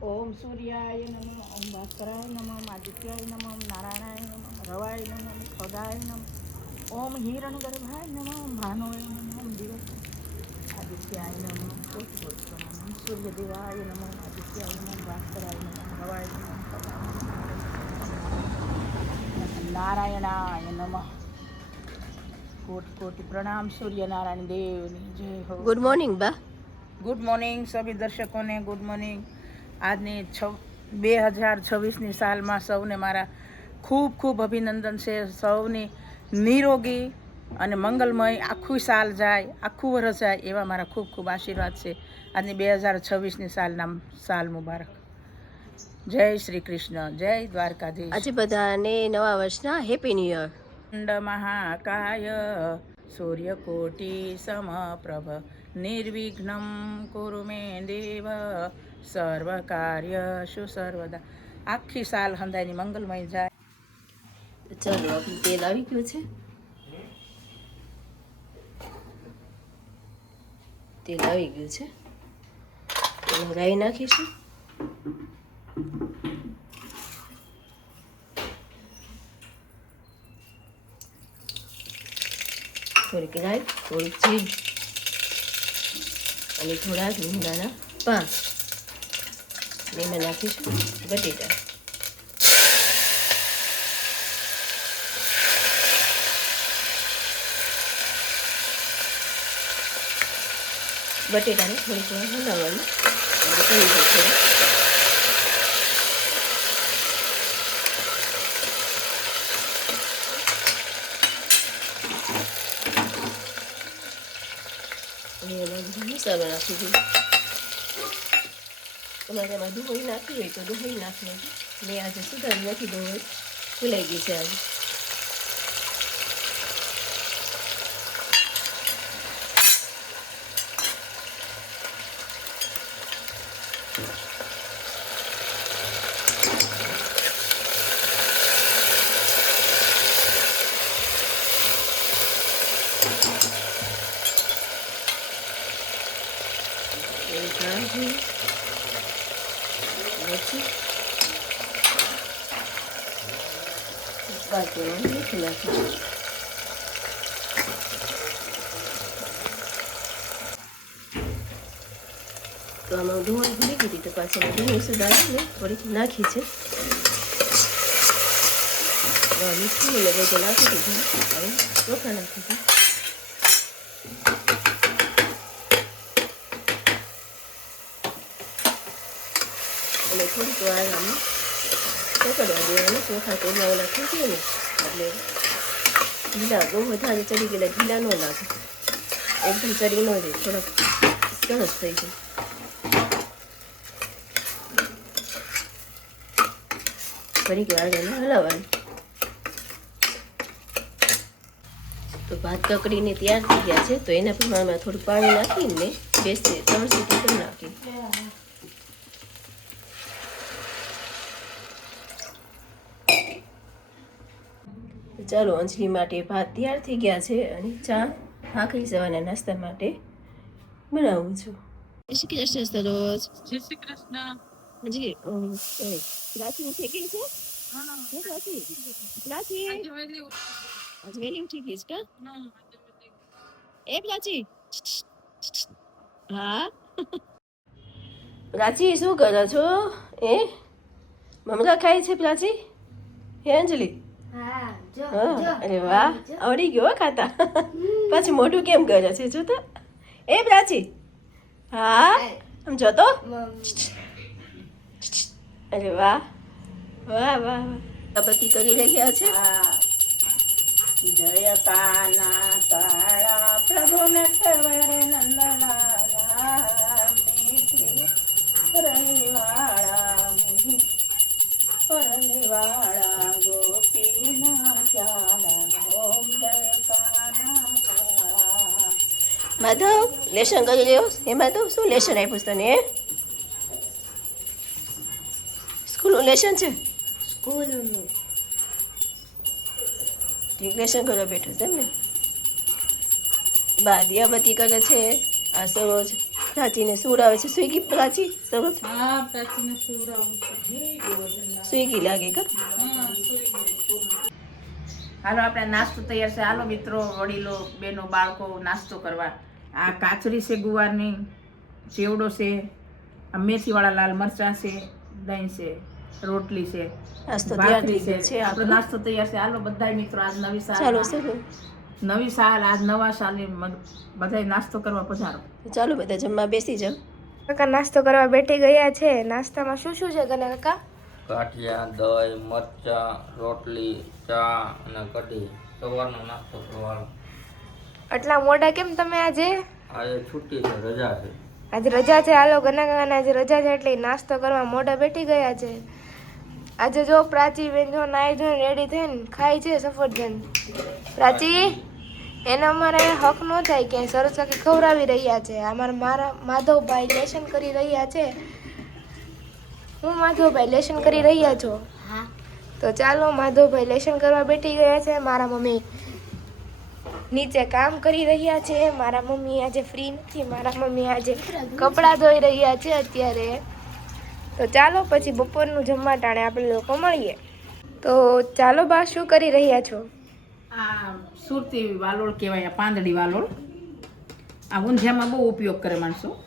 ઓમ સૂર્યાય નમ ઓમ ભાસ્કરાય નમ આદિત્યાય નમ નારાયણાય નમ રવાય નમ ખગાય નમ ઓમ હિરણ ગર્ભાય નમ ઓમ ભાનોય નમ ઓમ દિવસ આદિત્યાય નમ કોટિ નમઃ સૂર્યદેવાય નમ આદિત્યાય નમ ભાસ્કરાય નમ રવાય નમ ખગાય નમઃ. નારાયણાય નમ. કોટ કોટ પ્રણામ સૂર્યનારાયણ દેવની. જય હો. ગુડ મોર્નિંગ બા. ગુડ મોર્નિંગ સભી દર્શકોને ગુડ મોર્નિંગ આજની છ બે હજાર છવ્વીસની સાલમાં સૌને મારા ખૂબ ખૂબ અભિનંદન છે. સૌની નિરોગી અને મંગલમય આખું સાલ જાય આખું વરસ જાય એવા મારા ખૂબ ખૂબ આશીર્વાદ છે. આજની બે હજાર છવ્વીસની સાલના સાલ મુબારક. જય શ્રી કૃષ્ણ. જય દ્વારકાધીશ. આજે બધાને નવા વર્ષના હેપી ન્યુ યર ખંડ મહાકાય સૂર્યકોટી સમપ્રભ નિર્વિઘ્નમ કુરુ મે દેવ સર્વ કાર્ય શું સર્વદા. આખી સાલ હંદાયની મંગલમય જાય. ચાલો, આપણું તેલ આવી ગયું છે. તેલ આવી ગયું છે. રાઈ નાખીશું. થોડીક રાઈ, થોડીક જીર. અને થોડા લીમડાના પાન. અને એમાં નાખીશું બટેટા બટેટાને થોડીક વાર હલાવવાનું એટલે થઈ જાય થોડું અને એમાં બધો મસાલો નાખી દઉં તમારે એમાં ડુંગળી નાખવી હોય તો ડુંગળી નાખી. મેં આજે સુધારી નથી ડુંગળી ફૂલાઈ ગઈ છે આજે એવું નાખી પછી બાકીનું મીઠું નાખીશું તો આમાં ડુંગળી ભૂલી ગઈ હતી તો પાછી મેં ડુંગળી સુધારીને થોડીક નાખી છે હવે મીઠું ને બધું નાખી દીધું હવે ચોખા નાખી દીધું અને થોડીક વાર આમાં ચોકડવા દેવાનું ચોખા તેલમાં ઓલા થઈ જાય ને એટલે ઢીલા બહુ વધારે ચડી ગયેલા ઢીલા ન લાગે એકદમ ચડી ન જાય થોડાક સરસ થઈ જાય ફરી વાર એને હલાવવાનું તો ભાત કકડીને તૈયાર થઈ ગયા છે તો એના પ્રમાણમાં થોડું પાણી નાખીને બેસતે ત્રણ સીટી કરી નાખી ચાલો અંજલિ માટે ભાત તૈયાર થઈ ગયા છે અને ચા ભાખરી સવારના નાસ્તા માટે બનાવું છું. શ્રી કૃષ્ણ સરોજ. જય શ્રી કૃષ્ણ. હજી રાત્રિ થઈ ગઈ છે? પ્રાચી આજ વહેલી ઉઠી. ગઈ છે કા? એ પ્રાચી હા. પ્રાચી શું કરો છો? એ મમરા ખાય છે પ્રાચી હે અંજલિ? અરે વાહ આવડી ગયો ખાતા. પછી મોઢું કેમ કરે છે જો તો. એ પ્રાચી હા આમ જોતો? અરે વાહ. વાહ વાહ વાહ. બત્તી કરી રહ્યા છે. જય તાના કાળા પ્રભુ નટવર નંદલાલા મીઠી રણિવાળા રણિવાળા ગોપીના ચાળા ઓમ જય માધવ લેશન કરી લ્યો. હે માધવ શું લેશન આપ્યું છે તને સ્કૂલનું લેશન છે? સ્કૂલનું. ઠીક લેશન કરવા બેઠું છે એમ ને? બા દિયાબત્તી કરે છે આ સરોજ પ્રાચીને સુવડાવે છે. સ્વીગી પ્રાચી? છું. સ્વીગી લાગે કા? હાલો આપણે નાસ્તો તૈયાર છે. હાલો મિત્રો વડીલો બેનો બાળકો નાસ્તો કરવા. આ કાચરી છે ગુવારની ચેવડો છે આ મેથીવાળા લાલ મરચાં છે દહીં છે રોટલી છે નાસ્તો તૈયાર છે. આપણો. નાસ્તો તૈયાર છે. હાલો બધા મિત્રો આજ નવી સરો નવી સાલ આજ નવા સાલે બધા નાસ્તો કરવા પધારો. ચાલો બધા જમવા બેસી જાઓ. કાકા નાસ્તો કરવા બેઠી ગયા છે. નાસ્તામાં શું શું છે કને કાકા? ગાંઠિયા દહીં મરચાં રોટલી ચા અને કઢી. સવારનો નાસ્તો કરવાનો. આટલા મોડા કેમ તમે આજે? આજે છુટ્ટી છે રજા છે. આજે રજા છે. હાલો ગના કાકાને આજે રજા છે એટલે નાસ્તો કરવા મોડા બેઠી ગયા છે. આજે જો પ્રાચી બેન જો નાઈ ધોઈને રેડી થઈને ખાય છે સફરજન. પ્રાચી? એનો અમારે હક ન થાય કે સરસ કાકી ખવડાવી રહ્યા છે. અમારા મારા માધવભાઈ લેશન કરી રહ્યા છે. હું માધવભાઈ લેશન કરી રહ્યા છો. તો ચાલો માધવભાઈ લેશન કરવા બેઠી ગયા છે. મારા મમ્મી નીચે કામ કરી રહ્યા છે. મારા મમ્મી આજે ફ્રી નથી. મારા મમ્મી આજે કપડાં ધોઈ રહ્યા છે અત્યારે. તો ચાલો પછી બપોરનું જમવા ટાણે આપણે લોકો મળીએ. તો ચાલો બા શું કરી રહ્યા છો? આ સુરતી વાલોળ કહેવાય આ પાંદડી વાલોળ. આ ઊંધિયામાં બહુ ઉપયોગ કરે માણસો.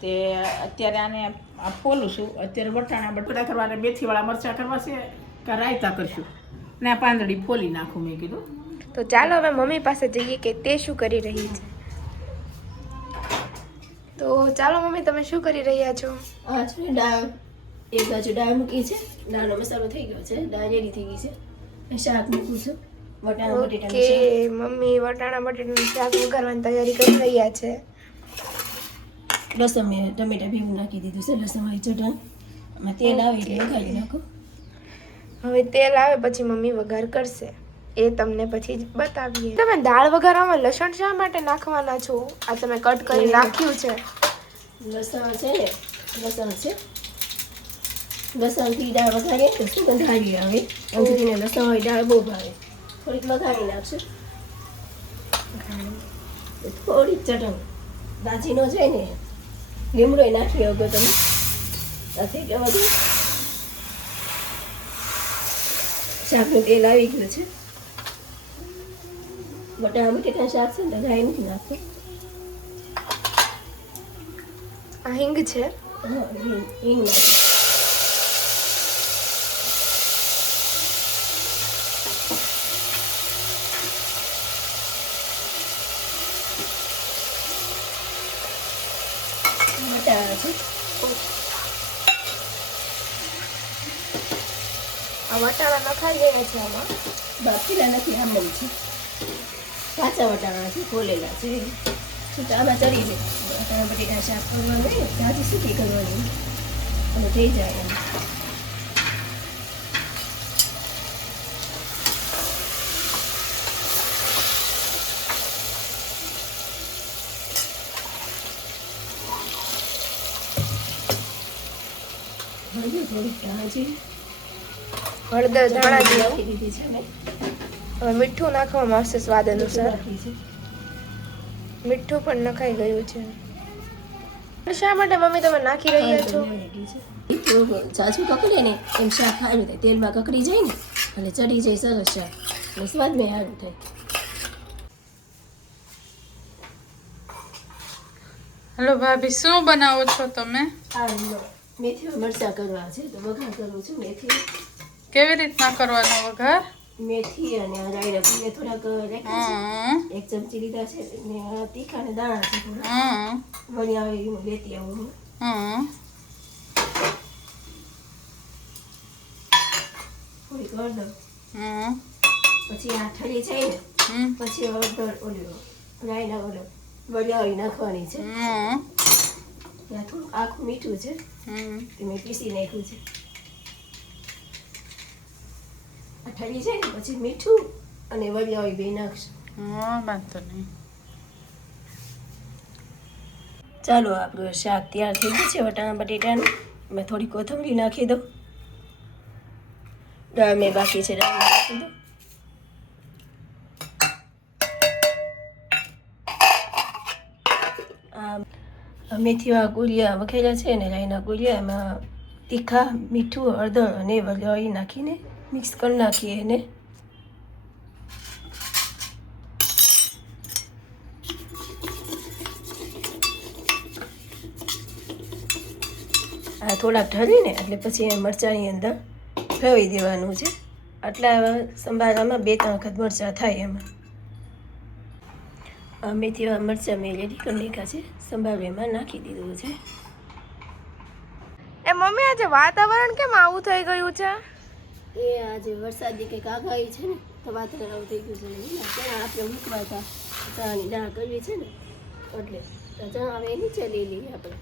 તે અત્યારે આને ફોલું છું. અત્યારે વટાણા બટાટા કરવા અને મેથીવાળા મરચાં કરવા છે કે રાયતા કરશું. ને આ પાંદડી ફોલી નાખું મેં કીધું. તો ચાલો હવે મમ્મી પાસે જઈએ કે તે શું કરી રહી છે. તો ચાલો મમ્મી તમે શું કરી રહ્યા છો? આ ડાળ. એક બાજુ ડાળ મૂકી છે. દાળનો મસાલો થઈ ગયો છે. ડાળ રેડી થઈ ગઈ છે. શાક મૂકું છું. કે મમ્મી વટાણા બટેટાનું શાક વઘારવાની તૈયારી કરી રહ્યા છે. લસણ મેં ટમેટા ભીંગું નાખી દીધું છે લસણ હોય ચટણ. એમાં તેલ આવે એટલે વઘારી નાખો. હવે તેલ આવે પછી મમ્મી વઘાર કરશે. એ તમને પછી બતાવીએ. તમે દાળ વઘારવામાં લસણ શા માટે નાખવાના છો? આ તમે કટ કરી નાખ્યું છે. લસણ છે ને લસણ છે. લસણથી દાળ વઘારીએ તો સુગંધ આવે અંજલીને લસણ હોય દાળ બહુ ભાવે. થોડીક વઘારી નાખશું. થોડીક ચટણી દાજી ન જાય ને લીમડો નાખી વગર તમે. નથી કે બધું શાકનું તેલ આવી ગયું છે. બટાકા કેટલા શાક છે ને ગાય નથી નાખતું આ હિંગ છે. હા હિંગ. હિંગ બટાકા છે. આ વટાણા નખાઈ ગયા છે આમાં. બાફેલા નથી આમ જ છે. કાચા વટાણા છે ખોલેલા છે. છૂટા આમાં ચડી જાય. વટાણા બટેટા શાક કરવાનું હોય ને સૂકી કરવાની. અને થઈ જાય એમ. હળદર થોડીક તાજી હળદર ધાણા નાખી દીધી છે હવે મીઠું નાખવામાં આવશે સ્વાદ અનુસાર. મીઠું પણ નખાઈ ગયું છે. શા માટે મમ્મી તમે નાખી રહ્યા છો? સાસુ કકડે ને? એમ શાક સારું થાય તેલમાં કકડી જાય ને? અને ચડી જાય સરસ શાક અને સ્વાદમાં સારું થાય. હેલો ભાભી શું બનાવો છો તમે? આ લો મેથી મરચાં કરવા છે તો વઘાર કરું છું મેથી. કેવી રીતના કરવાનો વઘાર? મેથી અને રાયડા મેં થોડાક રાખ્યા છે. એક ચમચી લીધા છે ને તીખા ને દાણા છે થોડા. વળી આવે એવું લેતી આવું હું હમ. કર દઉં પછી આ ઠરી જાય ને પછી ઓલો રાયડા ઓલો વરિયાળી નાખવાની છે. ત્યાં થોડુંક આખું મીઠું છે. હમ. તે મેં પીસી નાખ્યું છે. ઠરી જાય ને પછી મીઠું અને વરિયાળી બે નાખશું. વાંધો નહીં. ચાલો આપણું શાક તૈયાર થઈ ગયું છે વટાણા બટેટાનું. મેં થોડી કોથમરી નાખી દઉં. દાળ મેં બાકી છે દાળ નાખી દઉં. આ મેથીવાળા વખેરા વખેલા છે ને રાઈના કુલિયા એમાં તીખા, મીઠું, હળદર અને વરિયાળી નાખીને મિક્સ કરી નાખીએ એને. આ થોડાક ઢળીને એટલે પછી એ મરચાંની અંદર ફેરવી દેવાનું છે. આટલા સંભારામાં બે ત્રણ વખત મરચાં થાય એમાં. મેથીવાળા મરચાં મેં રેડી કરી નાખ્યા છે સંભાવ્યમાં નાખી દીધું છે. એ મમ્મી આજે વાતાવરણ કેમ આવું થઈ ગયું છે? એ આજે વરસાદની કંઈક આગાહી છે ને તો વાતાવરણ આવું થઈ ગયું છે. ત્યાં ચણા આપણે મૂકવા હતા ચણાની દાળ કરવી છે ને એટલે તો ચણા હવે નીચે લઈ લઈએ આપણે.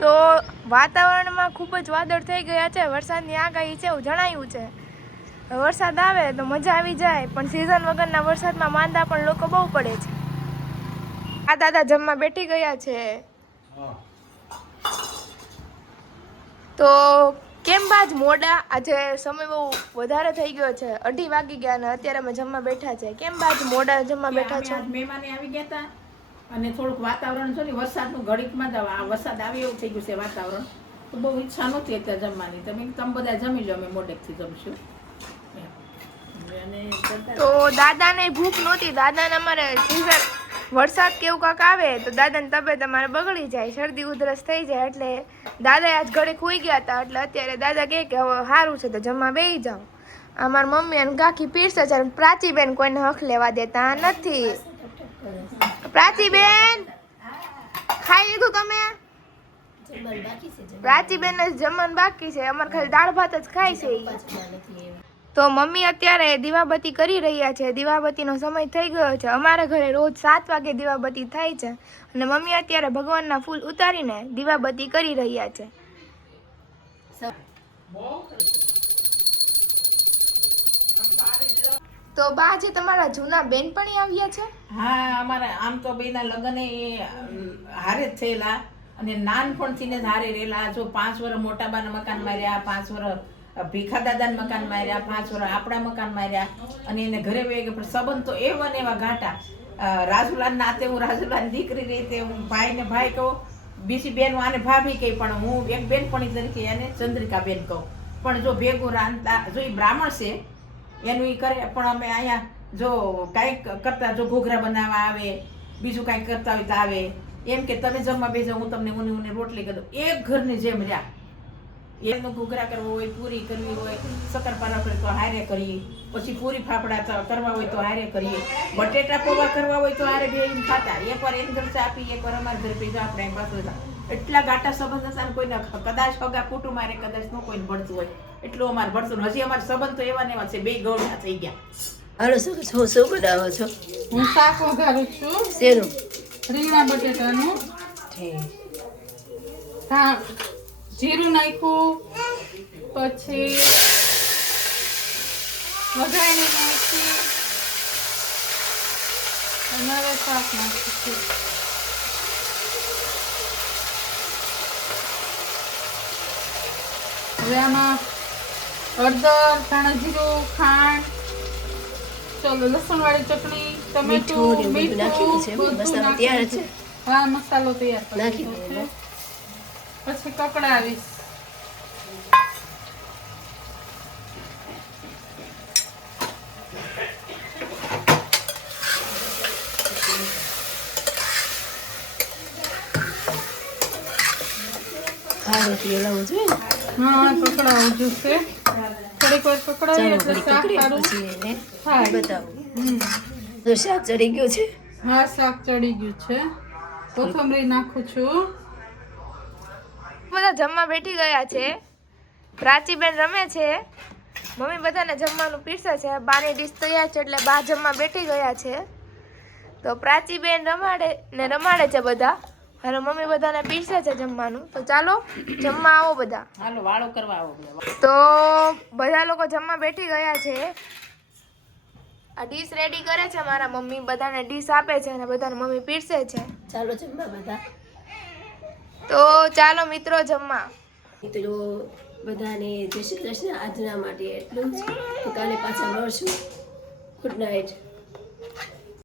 તો વાતાવરણમાં ખૂબ જ વાદળ થઈ ગયા છે વરસાદની આગાહી છે એવું જણાયું છે. વરસાદ આવે તો મજા આવી જાય પણ સિઝન વગરના વરસાદમાં માંદા પણ લોકો બહુ પડે છે. આ દાદા જમવા બેઠી ગયા છે. તો કેમ બાજ મોડા? આજે સમય બહુ વધારે થઈ ગયો છે. અઢી વાગી ગયા અને અત્યારે અમે જમવા બેઠા છે. કેમ બાજ મોડા જમવા બેઠા છો? આજ મહેમાને આવી ગયા હતા અને થોડુંક વાતાવરણ છે ને વરસાદનું ઘડીકમાં જ વરસાદ આવે એવું થઈ ગયું છે વાતાવરણ. તો બહુ ઈચ્છા નહોતી અત્યારે જમવાની. તમે તમે બધા જમી લો અમે મોડેકથી જમશું. તો દાદાને ભૂખ નહોતી. દાદાને અમારે સીઝન વરસાદ કેવું કાંક આવે તો દાદાની તબિયત અમારે બગડી જાય શરદી ઉધરસ થઈ જાય એટલે દાદા આજ ઘરે ખોઈ ગયા હતા એટલે અત્યારે દાદા કહે કે હવે સારું છે તો જમવા બેસી જાઓ અમારા મમ્મી અને કાકી પીરસે છે અને પ્રાચીબેન કોઈને હક લેવા દેતા નથી. પ્રાચીબેન ખાઈ લીધું તમે? પ્રાચીબેન જમવાનું. બાકી છે. અમારે ખાલી દાળ ભાત જ ખાય છે તો મમ્મી અત્યારે દીવાબત્તી કરી રહ્યા છે. દીવાબત્તીનો સમય થઈ ગયો છે. અમારા ઘરે રોજ સાત વાગે દીવાબત્તી થાય છે અને મમ્મી અત્યારે ભગવાનના ફૂલ ઉતારીને દીવાબત્તી કરી રહ્યા છે. તો બા જે તમારા જૂના બેનપણી આવ્યા છે? હા, અમારા આમ તો બેના લગ્ન હારે જ થયેલા અને નાનપણથી ને હારે રહેલા. જો પાંચ વર્ષ મોટા બાના મકાન માર્યા, પાંચ વર્ષ ભીખા દાદાના મકાન માર્યા, પાંચ વર્ષ આપણા મકાન માર્યા, અને એને ઘરે વહી ગયા. પણ સંબંધ તો એવા ને એવા ઘાટા. રાજુલાલ નાતે હું રાજુલાલ દીકરી રીતે હું ભાઈ ને ભાઈ કહું, બીજી બેન આને ભાભી કહી, પણ હું એક બેનપણી તરીકે એને ચંદ્રિકા બેન કહું. પણ જો ભેગું રાંધતા, જો એ બ્રાહ્મણ છે, એનું એ કરે. પણ અમે અહીંયા જો કાંઈક કરતા, જો ઘોઘરા બનાવવા આવે, બીજું કાંઈક કરતા હોય તો આવે. એમ કે તમે જમવા બેસો હું તમને ઊની ઊની રોટલી કરી એક ઘરની જેમ રહ્યા. એનું ઘૂઘરા કરવું હોય પૂરી કરવી હોય શક્કરપારા કરે તો હારે કરીએ. પછી પૂરી ફાફડા કરવા હોય તો હારે કરીએ. બટેટા પૌવા કરવા હોય તો હારે બે ખાતા. એકવાર એમ ઘરસે આપી એક વાર અમારા ઘર પીધા આપણે પાછું એટલા. ગાટા સંબંધ હતા ને કોઈને કદાચ હગા કુટુંબ મારે કદાચ ન કોઈને ભળતું હોય. એટલું અમારે ભળતું ને હજી અમારા સંબંધ તો એવા ને એવા છે બે ગૌડા થઈ ગયા. હાલો શું છો શું બનાવો છો? હું શાક વઘારું છું. શેનું? રીંગણા બટેટાનું. હા. જીરું નાખ્યું પછી વઘારી નાખી અને હવે શાક નાખીશું હવે આમાં હળદર ધાણા જીરું ખાંડ ચલો લસણ વાળી ચટણી ટમેટું મીઠું બધું નાખ્યું છે. હા મસાલો તૈયાર કરી નાખી. પછી કકડાવીશ. એવડાવવું જોઈએ હા પકડાવું જોશે. થોડીક વાર કકડાવી ચાલો એટલે શાક સારું એને બતાવું. તો શાક ચડી ગયું છે? હા શાક ચડી ગયું છે. કોથમરી નાખું છું. બધા જમવા બેઠી ગયા છે. પ્રાચીબેન રમે છે. મમ્મી બધાને જમવાનું પીરસે છે. બાની ડીશ તૈયાર છે એટલે બા જમવા બેઠી ગયા છે. તો પ્રાચીબેન રમાડે ને રમાડે છે બધા. અને મમ્મી બધાને પીરસે છે જમવાનું. તો ચાલો જમવા આવો બધા. હાલો વાળો કરવા આવો તો બધા લોકો જમવા બેઠી ગયા છે. આ ડીશ રેડી કરે છે મારા મમ્મી. બધાને ડીશ આપે છે અને બધાને મમ્મી પીરસે છે. ચાલો જમવા બધા. તો ચાલો મિત્રો જમવા. મિત્રો, બધાને જય શ્રી કૃષ્ણ. આજના માટે એટલું જ. કાલે પાછા મળશું. Good night